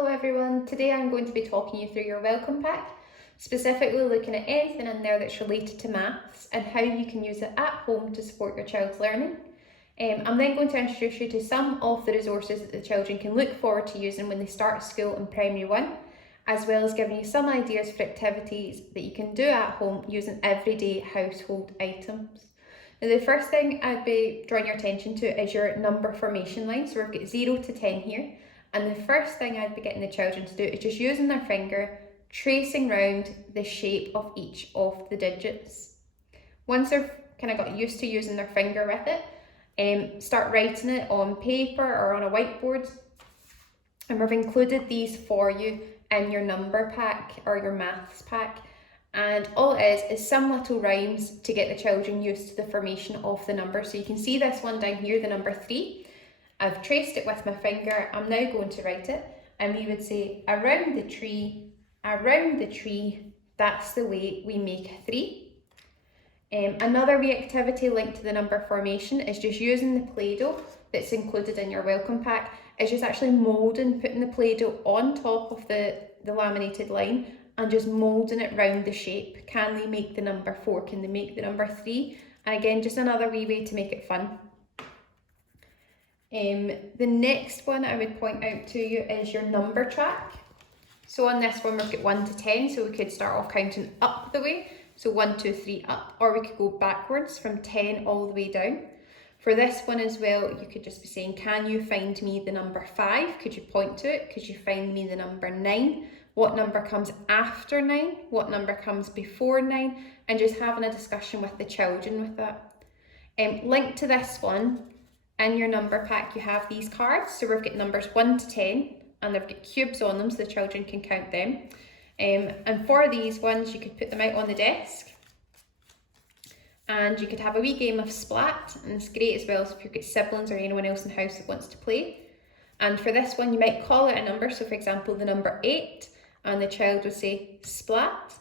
Hello everyone, today I'm going to be talking you through your welcome pack, specifically looking at anything in there that's related to maths and how you can use it at home to support your child's learning. I'm then going to introduce you to some of the resources that the children can look forward to using when they start school in Primary 1, as well as giving you some ideas for activities that you can do at home using everyday household items. Now, the first thing I'd be drawing your attention to is your number formation line. So we've got 0 to 10 here. And the first thing I'd be getting the children to do is just using their finger, tracing round the shape of each of the digits. Once they've kind of got used to using their finger with it, start writing it on paper or on a whiteboard. And we've included these for you in your number pack or your maths pack. And all it is some little rhymes to get the children used to the formation of the number. So you can see this one down here, the number 3. I've traced it with my finger. I'm now going to write it. And we would say, around the tree, that's the way we make 3. Another wee activity linked to the number formation is just using the Play-Doh that's included in your welcome pack. It's just actually moulding, putting the Play-Doh on top of the laminated line and just moulding it round the shape. Can they make the number 4? Can they make the number 3? And again, just another wee way to make it fun. The next one I would point out to you is your number track. So on this one we've got 1 to 10, so we could start off counting up the way. So 1, 2, 3 up, or we could go backwards from 10 all the way down. For this one as well, you could just be saying, can you find me the number 5? Could you point to it? Could you find me the number 9? What number comes after 9? What number comes before 9? And just having a discussion with the children with that. Linked to this one, in your number pack you have these cards. So we've got numbers 1 to 10 and they've got cubes on them so the children can count them. And for these ones you could put them out on the desk and you could have a wee game of Splat, and it's great as well if you've got siblings or anyone else in the house that wants to play. And for this one you might call it a number, so for example the number 8, and the child would say Splat.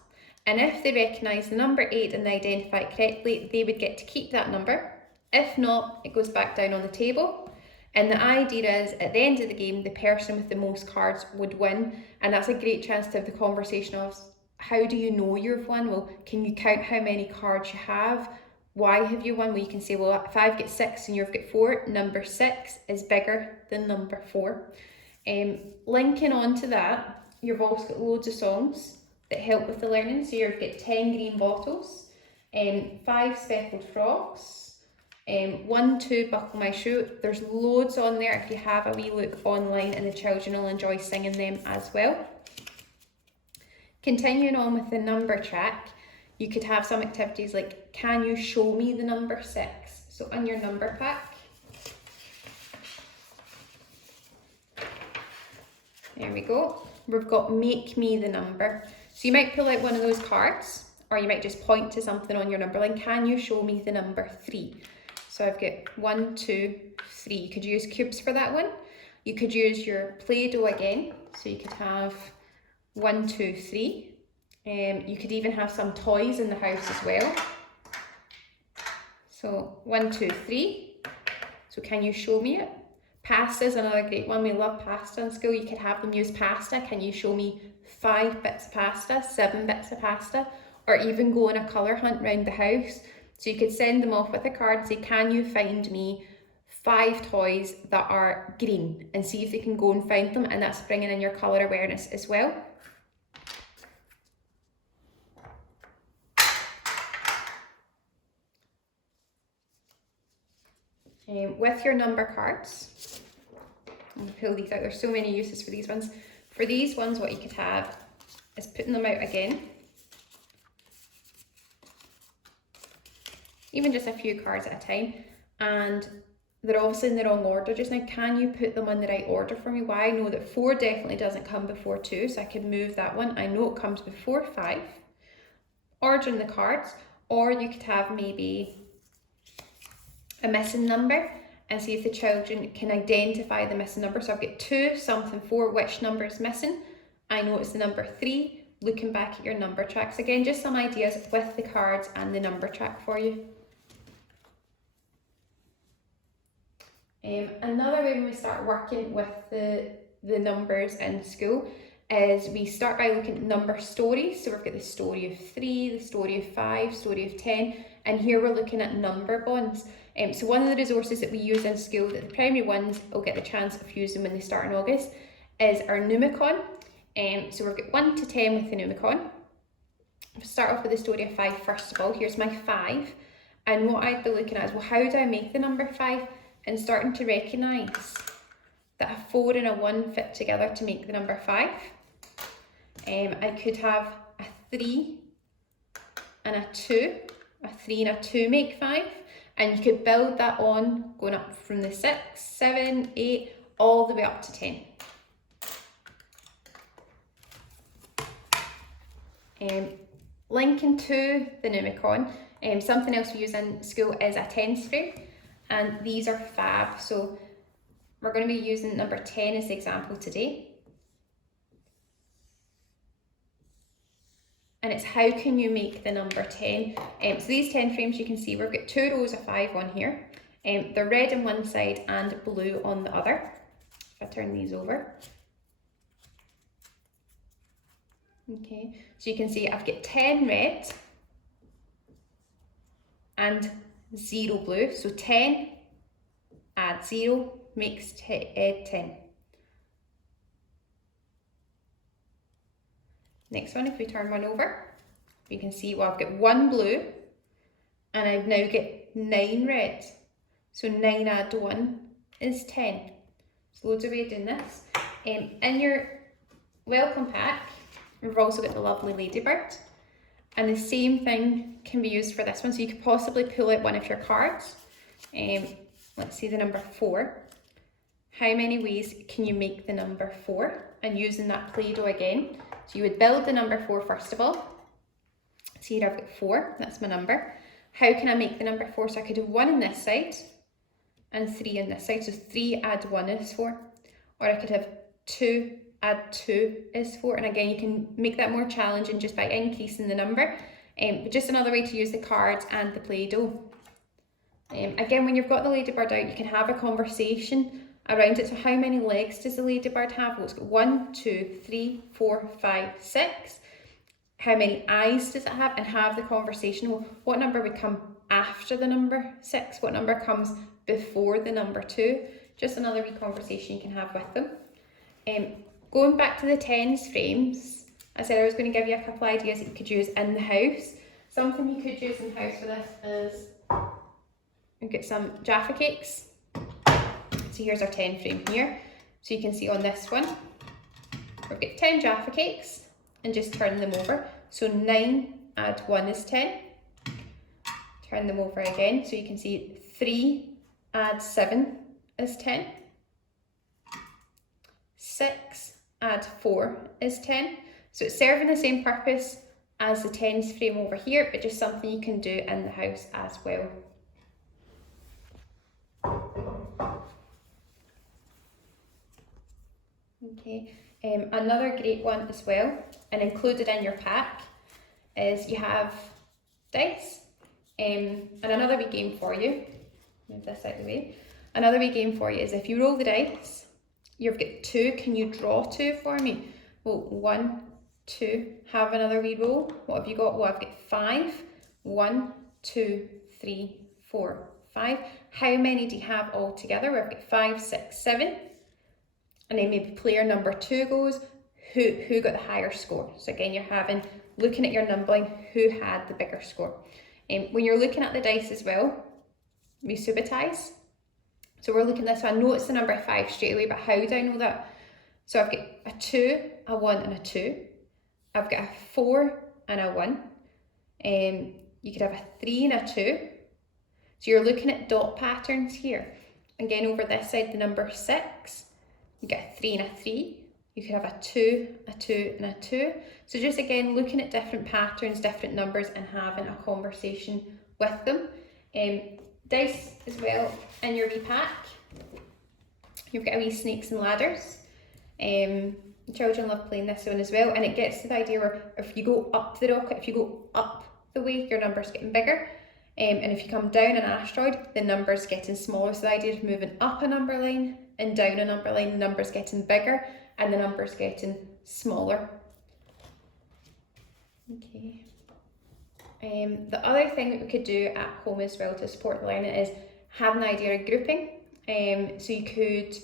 And if they recognise the number 8 and they identify it correctly, they would get to keep that number. If not, it goes back down on the table. And the idea is, at the end of the game, the person with the most cards would win. And that's a great chance to have the conversation of, how do you know you've won? Well, can you count how many cards you have? Why have you won? Well, you can say, well, if I've got 6 and you've got 4, number 6 is bigger than number 4. Linking on to that, you've also got loads of songs that help with the learning. So you've got 10 green bottles, 5 speckled frogs, 1, 2, buckle my shoe. There's loads on there if you have a wee look online, and the children will enjoy singing them as well. Continuing on with the number track, you could have some activities like, can you show me the number 6? So on your number pack, there we go. We've got make me the number. So you might pull out one of those cards, or you might just point to something on your number line. Can you show me the number 3? So I've got 1, 2, 3. You could use cubes for that one. You could use your Play-Doh again. So you could have 1, 2, 3. You could even have some toys in the house as well. So 1, 2, 3. So can you show me it? Pasta is another great one. We love pasta in school. You could have them use pasta. Can you show me 5 bits of pasta, 7 bits of pasta? Or even go on a colour hunt around the house. So you could send them off with a card and say, can you find me 5 toys that are green? And see if they can go and find them, and that's bringing in your colour awareness as well. With your number cards, I'm going to pull these out, there's so many uses for these ones. For these ones, what you could have is putting them out again. Even just a few cards at a time, and they're obviously in the wrong order just now. Can you put them in the right order for me? Well, I know that 4 definitely doesn't come before 2, so I can move that one. I know it comes before 5. Ordering the cards, or you could have maybe a missing number and see if the children can identify the missing number. So I've got 2, something 4, which number is missing? I know it's the number 3. Looking back at your number tracks. Again, just some ideas with the cards and the number track for you. Another way when we start working with the the numbers in school is we start by looking at number stories. So we've got the story of 3, the story of 5, story of 10, and here we're looking at number bonds. So one of the resources that we use in school that the primary ones will get the chance of using when they start in August is our Numicon. So we've got 1 to 10 with the Numicon. I'll start off with the story of 5 first of all. Here's my 5, and what I'd be looking at is, well, how do I make the number 5? And starting to recognise that a 4 and a 1 fit together to make the number 5. I could have a 3 and a 2. A 3 and a 2 make 5. And you could build that on, going up from the 6, 7, 8, all the way up to 10. Linking to the Numicon, something else we use in school is a tens frame, and these are fab. So we're going to be using number 10 as the example today. And it's how can you make the number 10. So these 10 frames, you can see we've got 2 rows of 5 on here. They're red on one side and blue on the other. If I turn these over. Okay, so you can see I've got 10 red and 0 blue. So 10 add 0 makes 10. Next one, if we turn one over, you can see, well, I've got 1 blue and I've now got 9 red. So 9 add 1 is 10. So loads of ways of doing this. In your welcome pack, we've also got the lovely ladybird. And the same thing can be used for this one. So you could possibly pull out one of your cards. Let's see the number 4. How many ways can you make the number 4? And using that Play-Doh again. So you would build the number 4 first of all. So here I've got 4, that's my number. How can I make the number 4? So I could have 1 on this side and 3 on this side. So 3 add 1 is 4. Or I could have 2 add 2 is 4. And again, you can make that more challenging just by increasing the number. But just another way to use the cards and the Play-Doh. Again, when you've got the ladybird out, you can have a conversation around it. So how many legs does the ladybird have? Well, it's got 1, 2, 3, 4, 5, 6. How many eyes does it have? And have the conversation. Well, what number would come after the number 6? What number comes before the number 2? Just another wee conversation you can have with them. Going back to the tens frames, I said I was going to give you a couple ideas that you could use in the house. Something you could use in the house for this is, we've got some Jaffa cakes. So here's our 10 frame here. So you can see on this one, we've got 10 Jaffa cakes and just turn them over. So 9 add 1 is 10. Turn them over again. So you can see 3 add 7 is 10. 6 add 4 is 10. So it's serving the same purpose as the tens frame over here, but just something you can do in the house as well. Okay, another great one as well, and included in your pack, is you have dice, and another wee game for you. Move this out of the way. Another wee game for you is if you roll the dice, you've got 2, can you draw 2 for me? Well, 1, 2, have another wee roll. What have you got? Well, I've got 5. 1, 2, 3, 4, 5. How many do you have all together? We've got 5, 6, 7. And then maybe player number 2 goes, who got the higher score? So again, you're looking at your numbering, who had the bigger score. When you're looking at the dice as well, we subitize. So we're looking at this, so I know it's the number 5 straight away, but how do I know that? So I've got a 2, a 1 and a 2. I've got a 4 and a 1. You could have a 3 and a 2. So you're looking at dot patterns here. Again, over this side, the number 6. You get a 3 and a 3. You could have a 2, a 2 and a 2. So just again, looking at different patterns, different numbers, and having a conversation with them. Dice as well in your wee pack. You've got a wee snakes and ladders. Children love playing this one as well, and it gets to the idea where if you go up the rocket, if you go up the way, your number's getting bigger. And if you come down an asteroid, the number's getting smaller. So the idea of moving up a number line and down a number line, the number's getting bigger and the number's getting smaller. Okay. The other thing that we could do at home as well to support the learning is have an idea of grouping. So you could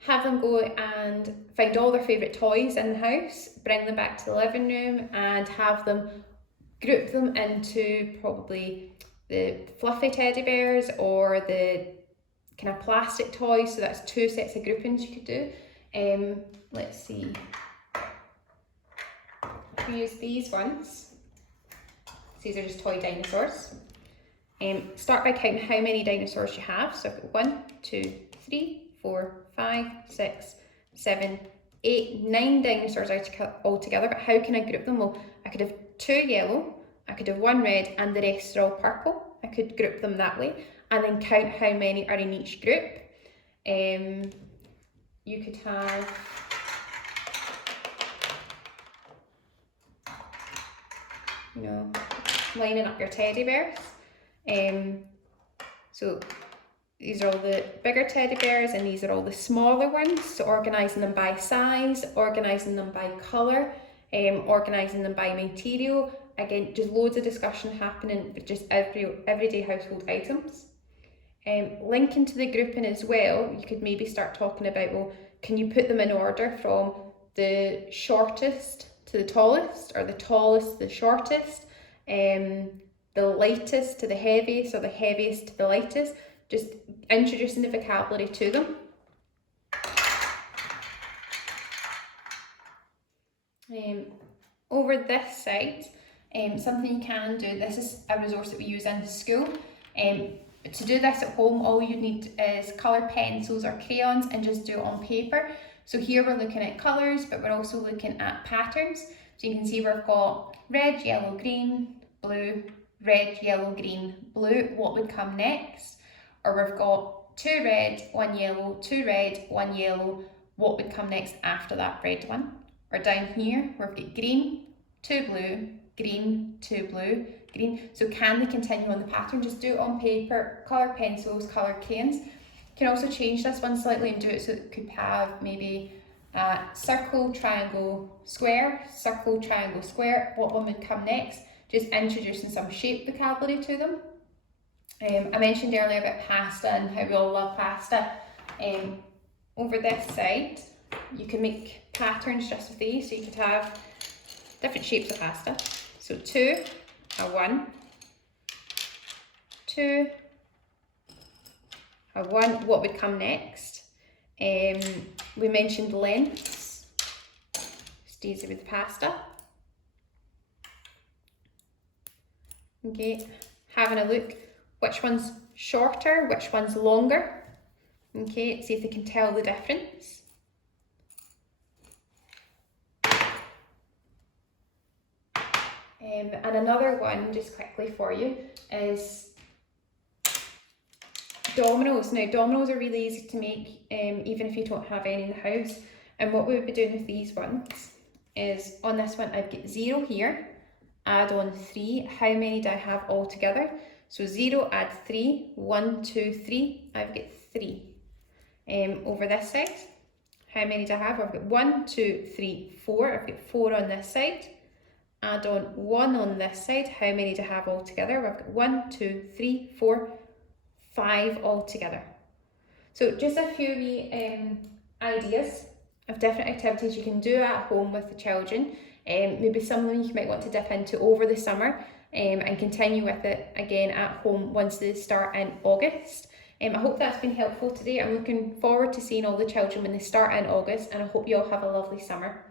have them go and find all their favourite toys in the house, bring them back to the living room and have them group them into probably the fluffy teddy bears or the kind of plastic toys. So that's 2 sets of groupings you could do. Let's see. If we use these ones, these are just toy dinosaurs. Start by counting how many dinosaurs you have. So I've got 1, 2, 3, 4, 5, 6, 7, 8, 9 dinosaurs all together. But how can I group them? Well, I could have 2 yellow, I could have 1 red, and the rest are all purple. I could group them that way and then count how many are in each group. You could have lining up your teddy bears. So these are all the bigger teddy bears and these are all the smaller ones. So organising them by size, organising them by colour, organising them by material. Again, just loads of discussion happening with just everyday household items. Linking to the grouping as well, you could maybe start talking about, well, can you put them in order from the shortest to the tallest, or the tallest to the shortest, the lightest to the heaviest, or the heaviest to the lightest, just introducing the vocabulary to them. Over this side, something you can do, this is a resource that we use in school. To do this at home, all you need is coloured pencils or crayons and just do it on paper. So here we're looking at colours, but we're also looking at patterns. So you can see we've got red, yellow, green, blue, red, yellow, green, blue. What would come next? Or we've got 2 red, 1 yellow, 2 red, 1 yellow. What would come next after that red one? Or down here, we've got green, 2 blue, green, 2 blue, green. So can they continue on the pattern? Just do it on paper, coloured pencils, coloured crayons. You can also change this one slightly and do it so it could have maybe circle, triangle, square, circle, triangle, square. What one would come next? Just introducing some shape vocabulary to them. I mentioned earlier about pasta and how we all love pasta. Over this side, you can make patterns just with these. So you could have different shapes of pasta. So 2, a 1, 2, a 1. What would come next? We mentioned lengths. It's easy with pasta. Okay, having a look. Which one's shorter? Which one's longer? Okay, see if they can tell the difference. And another one, just quickly for you, is dominoes. Now, dominoes are really easy to make, even if you don't have any in the house. And what we would be doing with these ones is, on this one, I've got 0 here, add on 3. How many do I have all together? So 0, add 3, 1, 2, 3, I've got 3. Over this side, how many do I have? I've got 1, 2, 3, 4. I've got 4 on this side. Add on 1 on this side. How many do I have all together? I've got 1, 2, 3, 4, 5 all together. So just a few wee ideas of different activities you can do at home with the children. Maybe some of them you might want to dip into over the summer and continue with it again at home once they start in August. I hope that's been helpful today. I'm looking forward to seeing all the children when they start in August, and I hope you all have a lovely summer.